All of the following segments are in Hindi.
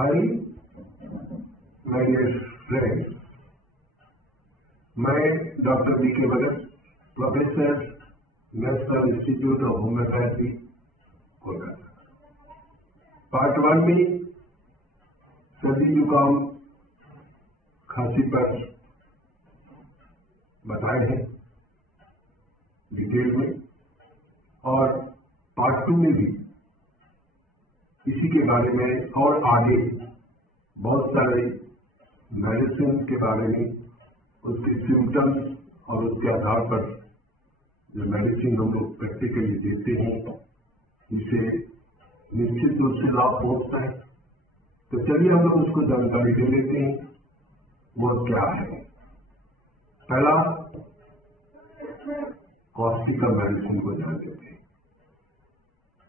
हाय माय डियर फ्रेंड्स, मैं doctor VK. Bhagat, professor, national institute of homeopathy, Kolkata. Part 1 में सर्दी जुकाम खांसी पर बताए हैं डिटेल में, और पार्ट 2 में भी इसी के बारे में और आगे बहुत सारे मेडिसिन के बारे में, उसके सिम्टम्स और उसके आधार पर जो मेडिसिन हम लोग प्रैक्टिकली देते हैं, इसे निश्चित रूप से लाभ पहुंचता है। तो चलिए हम लोग उसको जानकारी दे लेते हैं, वो क्या है। पहला, कॉस्टिकल मेडिसिन को जान लेते हैं।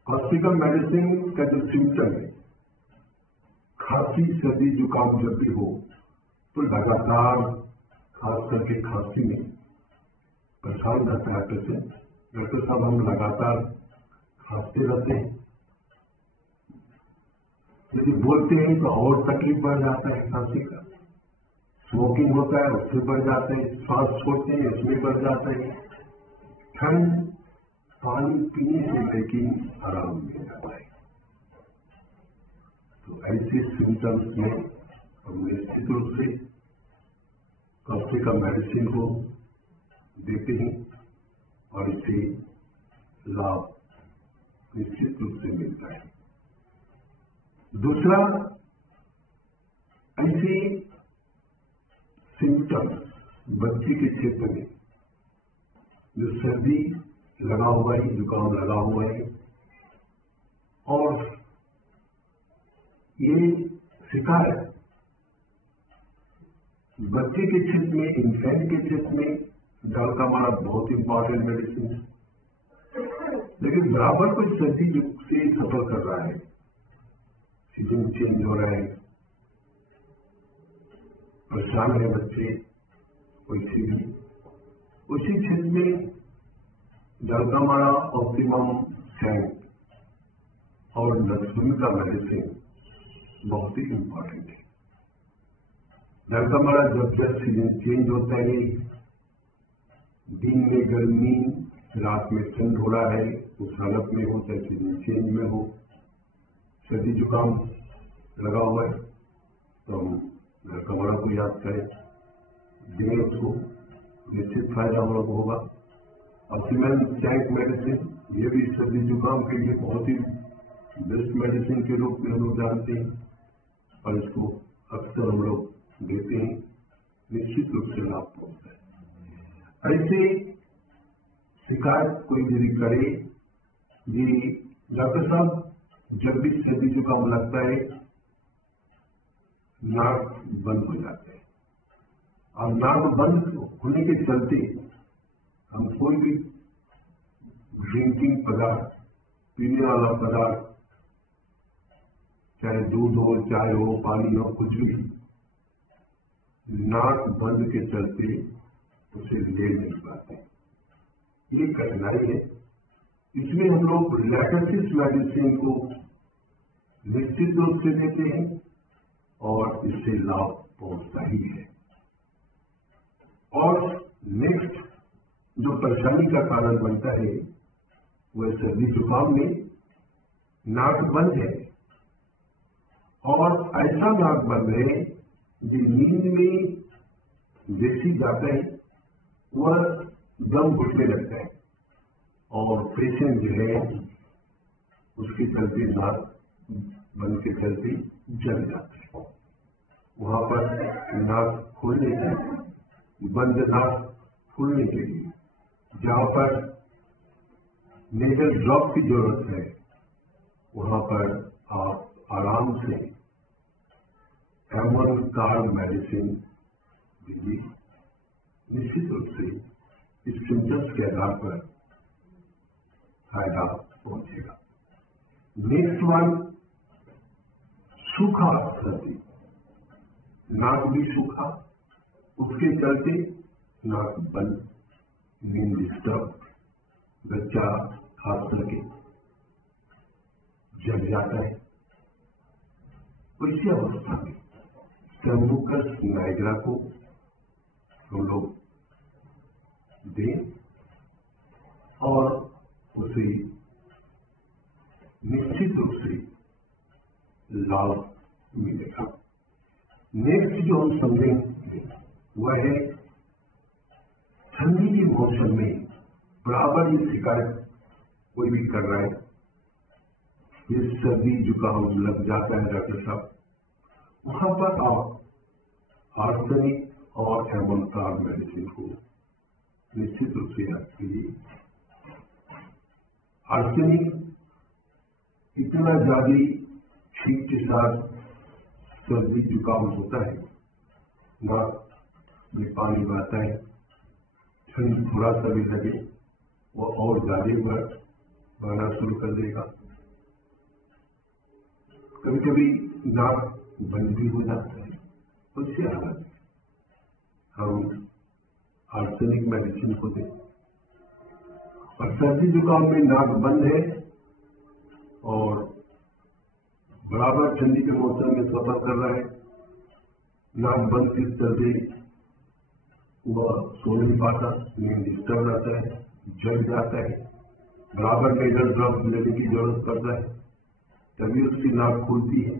कॉस्टिकल मेडिसिन का जो सिम्टम है, खांसी, सर्दी, जुकाम जब भी हो तो लगातार खास करके खांसी में परेशान रहता है पेशेंट। डॉक्टर साहब, हम लगातार खांसते रहते हैं, यदि बोलते हैं तो और तकलीफ बढ़ जाता है खांसी का। स्मोकिंग होता है, उससे बढ़ जाते हैं। सांस छोड़ते हैं, उसमें बढ़ जाता है। ठंड पानी पीने से लेकिन आराम मिल जाता है। तो ऐसे सिम्टम्स में हम निश्चित रूप से कॉस्टिकल मेडिसिन को देते हैं और इससे लाभ निश्चित रूप से मिलता है। दूसरा, ऐसे सिम्टम्स बच्चे के क्षेत्र में जो सर्दी लगा हुआ है, जुकाम लगा हुआ है, और ये शिकायत बच्चे के क्षेत्र में, इंफेंट के क्षेत्र में डाल का मारा बहुत इंपॉर्टेंट मेडिसिन है। लेकिन बराबर कोई सर्दी से सफर कर रहा है, सीजन चेंज हो रहा है, परेशान है बच्चे, उसी क्षेत्र में डालकामारा, ऑप्टिमम सैंक और नक्सुन का मेडिसिन बहुत ही इंपॉर्टेंट है। डालकामारा जब सीजन चेंज होता है, दिन में गर्मी, रात में ठंड हो रहा है, उस हालत में हो, चाहे सीजन चेंज में हो, सर्दी जुकाम लगा हुआ है, तो हम डालकामारा को याद करें, दें उसको, निश्चित फायदा हम लोग होगा। ऑप्टिमम सैंक मेडिसिन, ये भी सर्दी जुकाम के लिए बहुत ही बेस्ट मेडिसिन के रूप में हम लोग जानते हैं और इसको अक्सर हम लोग देते हैं, निश्चित रूप से लाभ पहुंचता है। ऐसे शिकायत कोई यदि करे, ये डॉक्टर साहब जब भी सर्दी जुकाम लगता है नाक बंद हो जाता है, और नाक बंद होने के चलते हम कोई भी ड्रिंकिंग पदार्थ, पीने वाला पदार्थ, चाहे दूध हो, चाय हो, पानी हो, कुछ भी, नाक बंद के चलते उसे ले नहीं पाते। ये कठिनाई है। इसमें हम लोग रिलैक्सेस मेडिसिन को निश्चित रूप से देते हैं और इससे लाभ पहुंचता ही है। और नेक्स्ट जो परेशानी का कारण बनता है, वह सर्दी जुकाम में नाक बंद है, और ऐसा नाक बंद है जो नींद में जैसी जाता है वह दम घुटने लगता है, और पेशेंट जो है उसके चलते नाक बंद के चलते जल जाता है। वहां पर नाक खोलने के लिए, बंद नाक खोलने के लिए जहां पर नेजल ड्रॉप की जरूरत है, वहां पर आप आराम से एमवन कार्ब मेडिसिन दीजिए। निश्चित रूप से इस सिम्टम्स के आधार पर फायदा पहुंचेगा। नेक्स्ट वन, सूखा सर्दी, नाक भी सूखा, उसके चलते नाक बंद, नींद डिस्टर्ब, बच्चा खास करके जग जाता है, इसी अवस्था में सर्वमुकस नाइग्रा को हम लोग दें और उसे निश्चित रूप से लाभ मिलेगा। नेक्स्ट जो हम समझेंगे वह है ठंडी के मौसम में बराबर ये शिकायत कोई भी कर रहा है, ये सर्दी जुकाम लग जाता है डॉक्टर साहब, वहां पर आप आर्सेनिक और हेमोन्टार मेडिसिन को निश्चित रूप से याद कीजिए। आर्सेनिक इतना ज्यादा छींक के साथ सर्दी जुकाम होता है, नाक में पानी बहता है, ठंड थोड़ा सा भी लगे वो और ज्यादा बहना शुरू कर देगा। कभी कभी नाक बंद भी हो जाता है। उससे हालत हम आर्सेनिक मेडिसिन को दें। और सर्दी जुकाम में नाक बंद है और बराबर ठंडी के मौसम में सफर कर रहा है, नाक बंद के चलते वह सो नहीं पाता, नींद डिस्टर्ब रहता है, जग जाता है, बराबर मेजर ड्रग्स लेने की जरूरत पड़ता है, तभी उसकी नाक खुलती है।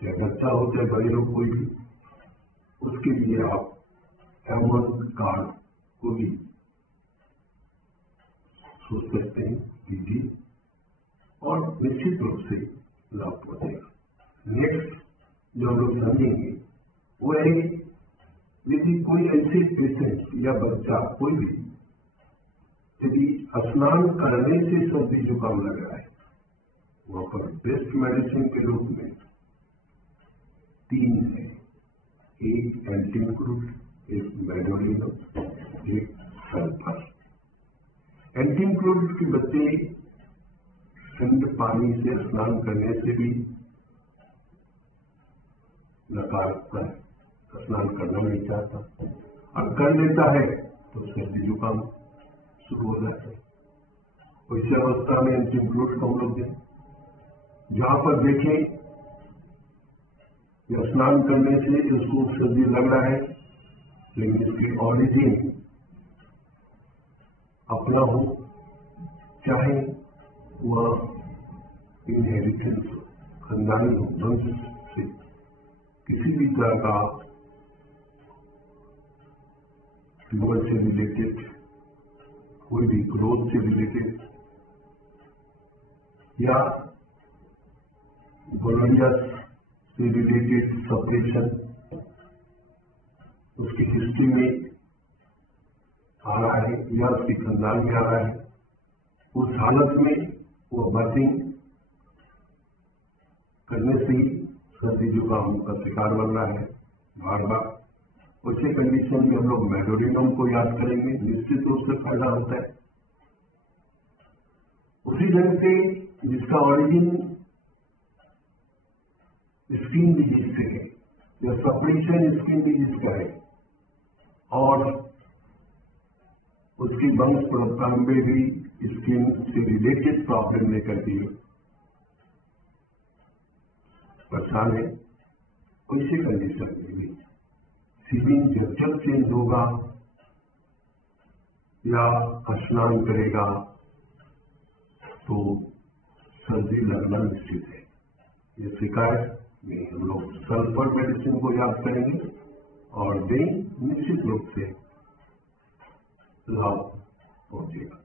चाहे बच्चा हो चाहे बड़े लोग कोई भी, उसके लिए आप हेमोन्टार को भी सोच सकते हैं दीजिए और निश्चित रूप से लाभ पहुंचेगा। नेक्स्ट जो हम लोग समझेंगे वो है यदि कोई ऐसे पेशेंट या बच्चा कोई भी यदि स्नान करने से सर्दी जुकाम लग रहा है, वहां पर बेस्ट मेडिसिन के रूप में 3 है, एक एंटीक्रूड, एक मेडोलिनम, एक सल्फर। एंटीक्रूड के बच्चे ठंड पानी से स्नान करने से भी नकारता है, स्नान करना नहीं चाहता, और कर लेता है तो सर्दी जुकाम शुरू हो जाता है। इस अवस्था में एंटीक्रूड को हम लोग दें। जहां पर देखें या स्नान करने से उसको सर्दी लग रहा है, लेकिन इसकी ऑरिजिन अपना हो, चाहे वह इनहेरिटेंस खानदानी हो, वंश से किसी भी तरह का फीवर से रिलेटेड, कोई भी ग्रोथ से रिलेटेड या गोनोरिया से रिलेटेड सपरेशन उसकी हिस्ट्री में आ रहा है या उसके खानदान में आ रहा है, उस हालत में वो बर्थिंग करने से ही सर्दी जुकाम का शिकार बन रहा है बार बार। उसी कंडीशन में हम लोग मेडोलिनम को याद करेंगे, निश्चित रूप से फायदा होता है। उसी ढंग से जिसका ऑरिजिन स्किन डिजीज से है या सपरेशन स्किन डिजीज का है और उसकी वंश परंपरा में भी स्किन से रिलेटेड प्रॉब्लम लेकर के परेशान है, उसी कंडीशन में भी सीजन जब चेंज होगा या स्नान करेगा तो सर्दी लगना निश्चित है। ये शिकायत में हम लोग सल्फर मेडिसिन को याद करेंगे और दें, निश्चित रूप से लाभ पहुंचेगा।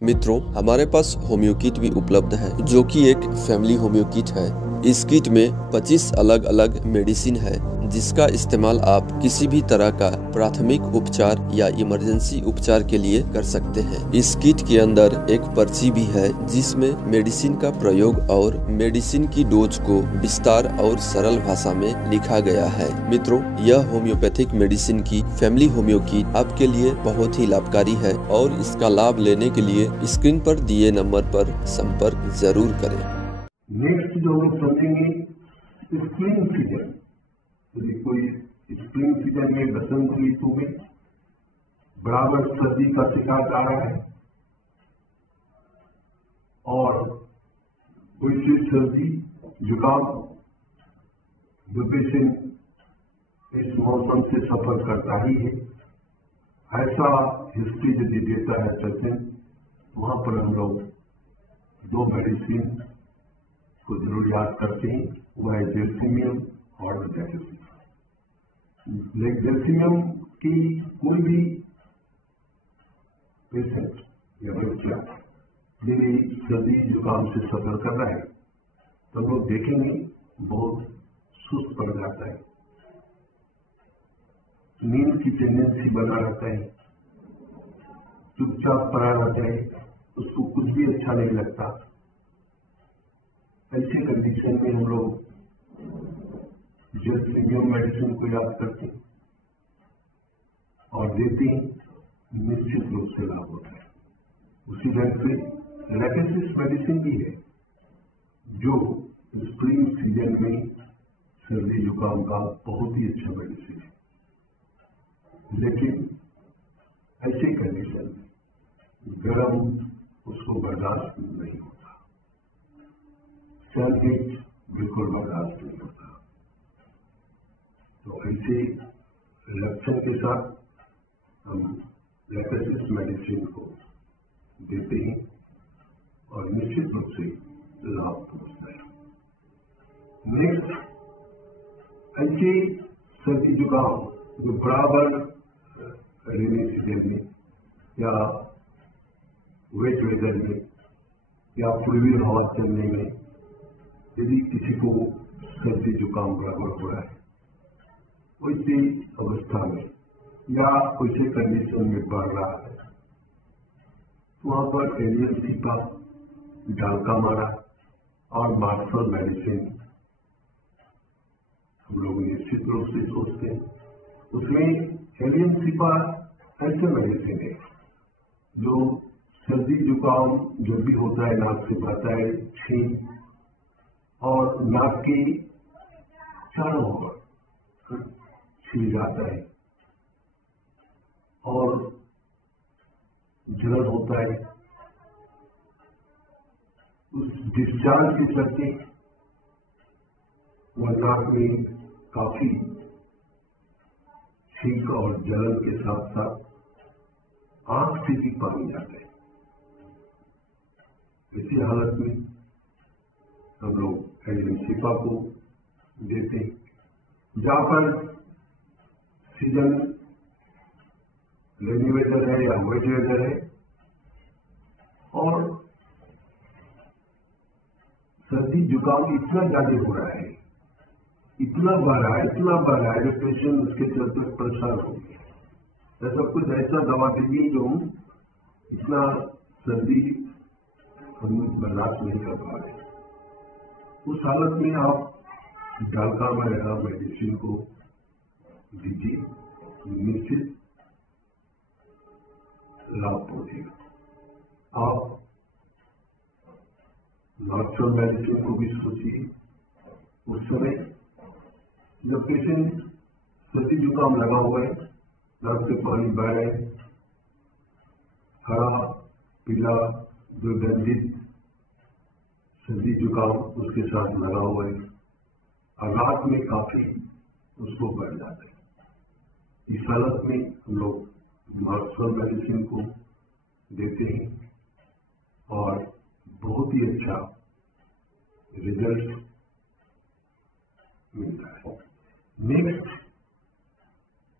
मित्रों, हमारे पास होम्यो किट भी उपलब्ध है जो कि एक फैमिली होम्यो किट है। इस किट में 25 अलग अलग मेडिसिन है जिसका इस्तेमाल आप किसी भी तरह का प्राथमिक उपचार या इमरजेंसी उपचार के लिए कर सकते हैं। इस किट के अंदर एक पर्ची भी है जिसमें मेडिसिन का प्रयोग और मेडिसिन की डोज को विस्तार और सरल भाषा में लिखा गया है। मित्रों, यह होम्योपैथिक मेडिसिन की फैमिली होम्यो किट आपके लिए बहुत ही लाभकारी है और इसका लाभ लेने के लिए स्क्रीन पर दिए नंबर पर संपर्क जरूर करें। नेक्स्ट जो हम समझेंगे स्प्रिंग सीजन, यदि कोई स्प्रिंग सीजन में बसंत ऋतु में बराबर सर्दी का शिकार आ रहा है और कोई से सर्दी जुकाम जो पेशेंट इस मौसम से सफर करता ही है, ऐसा हिस्ट्री यदि देता है पेशेंट, वहां पर हम लोग 2 मेडिसिन को जरूर याद करते हैं। वह है जेल्सिमियम और जेल्सिमियम की कोई भी पेशेंट या बच्चा यदि सर्दी जुकाम से सफर कर रहा है तो हम लोग देखेंगे बहुत सुस्त पड़ जाता है, नींद की टेंडेंसी बना रहता है, चुपचाप पड़ा रहता है, उसको कुछ भी अच्छा नहीं लगता। ऐसी कंडीशन में हम लोग जेल्सिमियम मेडिसिन को याद करते हैं और देते हैं, निश्चित रूप से लाभ होता है। उसी ढंग से लैकेसिस मेडिसिन भी है जो स्प्रिंग सीजन में सर्दी जुकाम का बहुत ही अच्छा मेडिसिन है, लेकिन ऐसे कंडीशन में गर्म उसको बर्दाश्त नहीं होता, सन हीट बिल्कुल बर्दाश्त नहीं होता। तो ऐसे लक्षण के साथ हम लैकेसिस मेडिसिन को देते हैं और निश्चित रूप से लाभ पहुंचता है। नेक्स्ट, ऐसे सर्दी जुकाम जो बराबर रेनी सीजन में या वेट वेदर में या पूर्वी हवा चलने में यदि किसी को सर्दी जुकाम बराबर हो रहा है, वैसी अवस्था में या वैसे कंडीशन में बढ़ रहा है, तो वहां पर एलियम सीपा, डालका मारा और मार्शल मेडिसिन हम लोग निश्चित रूप से सोचते हैं। उसमें एलियम सीपा ऐसे मेडिसिन है जो सर्दी जुकाम जो भी होता है, नाक से बहता है, छींक और नाक के चारों ओर छिल जाता है और जलन होता है, उस डिस्चार्ज के चलते वह नाक में काफी छींक और जलन के साथ साथ आंख से भी पानी जाता है। इसी हालत में हम लोग एलियम सीपा को देते हैं। जहां पर सीजन रेनी वेदर है या वेट वेदर है और सर्दी जुकाम इतना ज्यादा हो रहा है, इतना बढ़ रहा है जो पेशेंट उसके चलते परेशान हो गया। ऐसा कुछ ऐसा दवा देगी जो हम इतना सर्दी हम बर्दाश्त नहीं कर पा रहे। उस हालत में आप डालका वगैरह मेडिसिन को दीजिए, निश्चित लाभ पहुंचेगा। आप नॉर्मल मेडिसिन को भी सोचिए। उस समय जब पेशेंट सर्दी जुकाम लगा हुआ है, नाक से पानी बह रहा है, हरा पीला जो गंजित सर्दी जुकाम उसके साथ लगा हुआ है और रात में काफी उसको बढ़ जाता है। इस हालत में हम लोग मार्शल मेडिसिन को देते हैं और बहुत ही अच्छा रिजल्ट मिलता है। नेक्स्ट,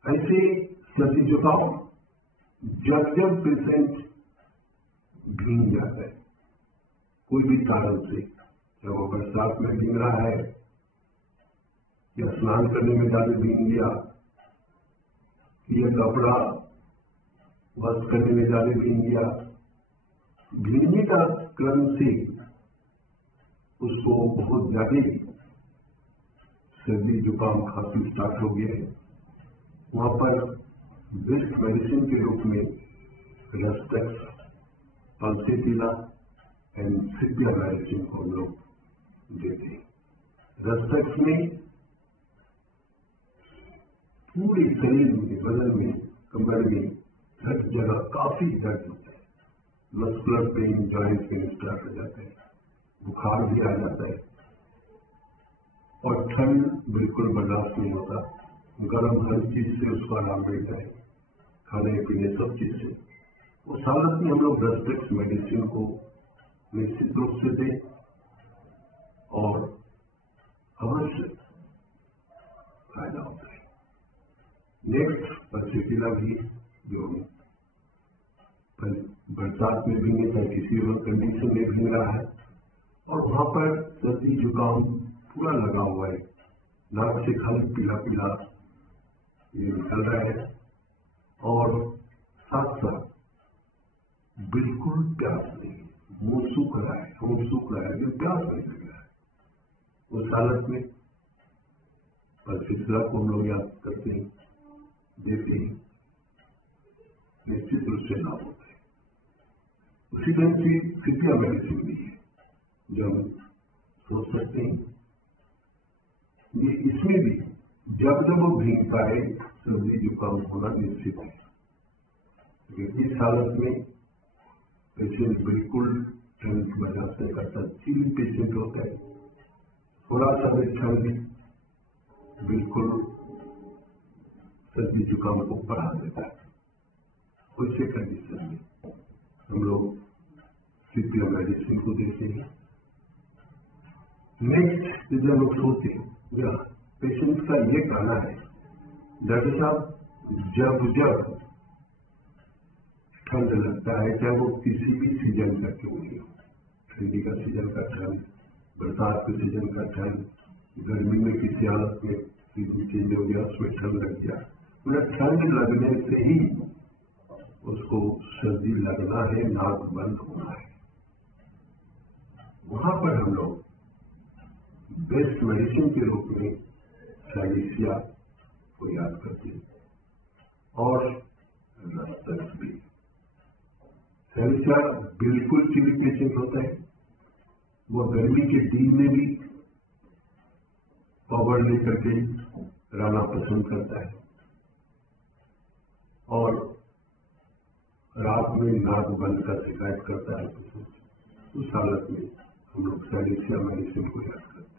ऐसे सर्दी जुकाम जब पेशेंट भीग जाता है कोई भी कारण से, जब वो बरसात में भीग रहा है या स्नान करने में ज्यादा भीग गया या कपड़ा वस्त्र करने में ज्यादा भीग गया, भीगने का क्रम से उसको बहुत ज्यादा सर्दी जुकाम खांसी स्टार्ट हो गया है। वहां पर बेस्ट मेडिसिन के रूप में रेस्टेक्स, पल्सेटिला एंड सिपिया मेडिसिन को हम लोग देते हैं। रेस्टेक्स में पूरे शरीर में, बदन में, कमर में हर जगह काफी दर्द होता है, muscular pain, joint pain start हो जाता है, बुखार भी आ जाता है और ठंड बिल्कुल बर्दाश्त नहीं होता, गर्म हर चीज से उसको आराम मिलता है, खाने पीने सब चीज से। उस हालत में हम लोग रेस्ट्रिक्ट मेडिसिन को निश्चित रूप से दें और अवश्य फायदा होता है। नेक्स्ट पल्सिटिला भी जो बरसात में भी नहीं था, किसी और कंडीशन में भी रहा है और वहां पर सर्दी जुकाम पूरा लगा हुआ है, नाक से खाली पीला पीला ये निकल रहा है और साथ साथ बिल्कुल प्यास नहीं, मुंह सूख रहा है, मुंह सूख रहा है, लेकिन प्यास नहीं लग रहा है। उस हालत में पल्सिटिला को हम लोग याद करते हैं, देते हैं, निश्चित रूप से लाभ होता है। उसी ढंग से फिजिया मेडिसिन भी है जो हम सोच सकते हैं, ये इसमें भी जब जब वो भीगता है सर्दी जुकाम होना निश्चित है। इस हालत में पेशेंट बिल्कुल ठंड बर्दाश्त नहीं करता, चिल पेशेंट होता है, थोड़ा सा भी ठंड बिल्कुल सर्दी जुकाम को बढ़ा देता है। वैसे कंडीशन में हम लोग फिजिया मेडिसिन को देते हैं। नेक्स्ट जब लोग सोते हैं, पेशेंट का ये कहना है, डॉक्टर साहब जब जब ठंड लगता है, चाहे वो किसी भी सीजन का क्यों नहीं हो, ठंडी का सीजन का ठंड, बरसात के सीजन का ठंड, गर्मी में किसी हालत में सीजन चेंज हो गया उसमें ठंड लग गया, मतलब ठंड लगने से ही उसको सर्दी लगना है, नाक बंद होना है। वहां पर हम लोग बेस्ट मेडिसिन के रूप में सैलिसिया को याद करते हैं और रस्तक्स भी। सैलिसिया बिल्कुल चिल पेशेंट होता है, वो गर्मी के दिन में भी पावर लेकर के रहना पसंद करता है और रात में नाक बंद का शिकायत करता है। उस हालत में हम लोग सैलिसिया मेडिसिन को याद करते हैं।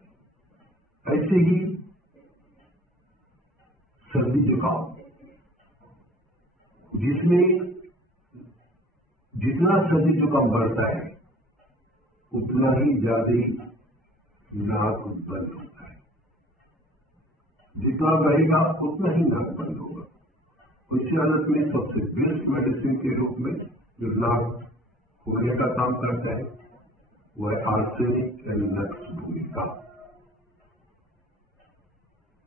ऐसे ही सर्दी जुकाम, जिसमें जितना सर्दी जुकाम बढ़ता है उतना ही ज्यादा नाक बंद होता है, जितना बढ़ेगा उतना ही नाक बंद होगा। उसी हालत में सबसे बेस्ट मेडिसिन के रूप में जो नाक खोलने का काम करता है वह है आर्सेनिक एंड नक्स भूमिका।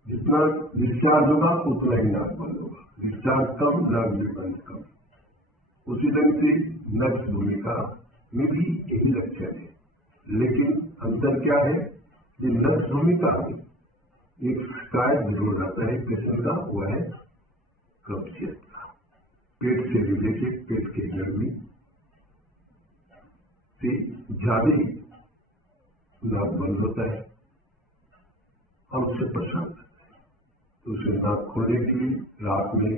जितना डिस्चार्ज होगा उतना ही नाक बंद होगा, डिस्चार्ज कम नाक भी बंद कम। उसी ढंग से नक्स भूमिका में भी यही लक्षण है, लेकिन अंतर क्या है कि नक्स भूमिका में एक शिकायत जरूर रहता है पेशेंट का, वह है कब्जियत का, पेट से रिलेटेड, पेट की गर्मी से ज्यादा ही नाक बंद होता है और उससे परेशान करता है। तो उसे नाक खोलने के लिए रात में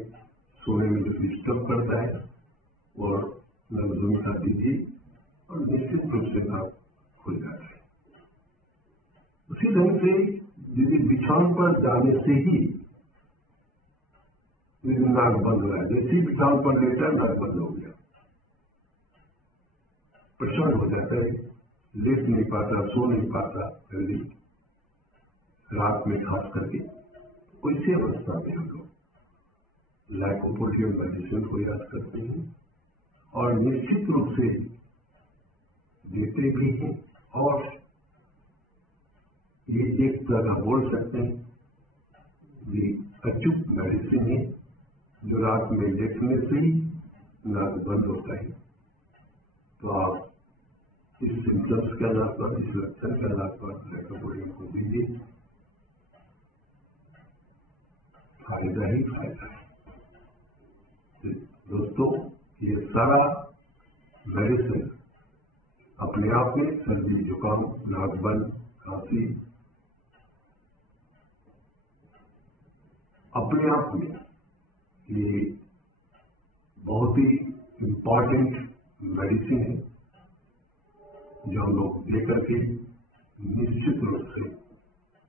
सोने में जो डिस्टर्ब करता है और नक्स भूमिका दीजिए और निश्चित रूप से नाक खुल जाता है। उसी ढंग से यदि बिछावन पर जाने से ही नाक बंद हो रहा है, जैसे ही बिछावन पर लेटा नाक बंद हो गया, परेशान हो जाता है, लेट नहीं पाता, सो नहीं पाता जल्दी रात में, खास करके वैसे अवस्था में हम लोग लाइकोपोडियम मेडिसिन को याद करते हैं और निश्चित रूप से देते भी हैं। और ये एक तरह बोल सकते हैं ये अचूक मेडिसिन है जो रात में लेटने से ही नाक बंद होता है। तो आप इस सिम्टम्स के आधार पर, इस लक्षण के आधार पर लाइकोपोडियम को दीजिए, फायदा ही फायदा है। दोस्तों, ये सारा मेडिसिन अपने आप में सर्दी जुकाम, नाक बंद, खांसी अपने आप में ये बहुत ही इम्पॉर्टेंट मेडिसिन है जो हम लोग लेकर के निश्चित रूप से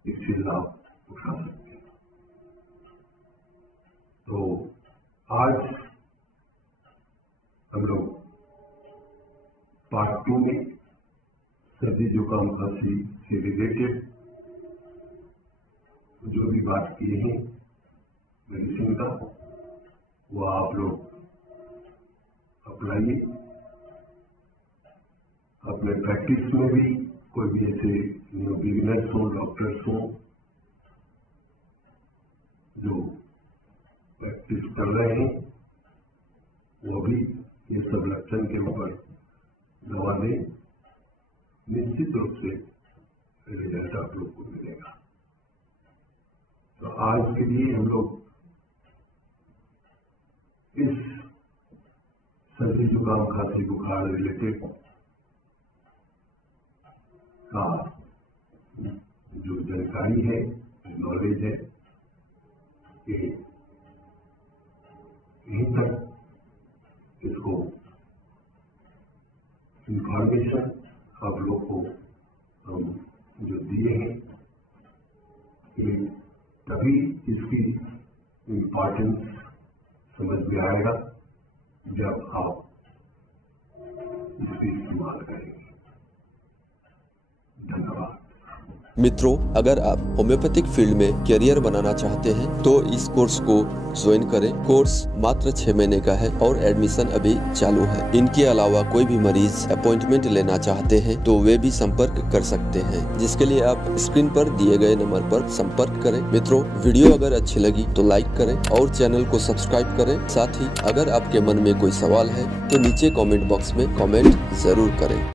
इससे लाभ उठा सकते हैं। तो आज हम लोग पार्ट 2 में सर्दी जुकाम खांसी से रिलेटेड जो भी बात किए हैं मेडिसिन का, वो आप लोग अपनाइए। अपने प्रैक्टिस में भी कोई भी ऐसे बिगिनर्स हो, डॉक्टर्स हो जो प्रैक्टिस कर रहे हैं, वो भी ये सब लक्षण के ऊपर दवा दें, निश्चित रूप से रिजल्ट आप लोग को मिलेगा। तो आज के लिए हम लोग इस सर्दी जुकाम खांसी बुखार रिलेटेड का जो जानकारी है, नॉलेज है, ये यहीं तक इसको इंफॉर्मेशन आप लोग को हम जो दिए हैं, ये तभी इसकी इम्पोर्टेंस समझ में आएगा जब आप इसकी इस्तेमाल करेंगे। धन्यवाद। मित्रों, अगर आप होम्योपैथिक फील्ड में करियर बनाना चाहते हैं तो इस कोर्स को ज्वाइन करें। कोर्स मात्र 6 महीने का है और एडमिशन अभी चालू है। इनके अलावा कोई भी मरीज अपॉइंटमेंट लेना चाहते हैं तो वे भी संपर्क कर सकते हैं, जिसके लिए आप स्क्रीन पर दिए गए नंबर पर संपर्क करें। मित्रों, वीडियो अगर अच्छी लगी तो लाइक करें और चैनल को सब्सक्राइब करें। साथ ही अगर आपके मन में कोई सवाल है तो नीचे कॉमेंट बॉक्स में कॉमेंट जरूर करें।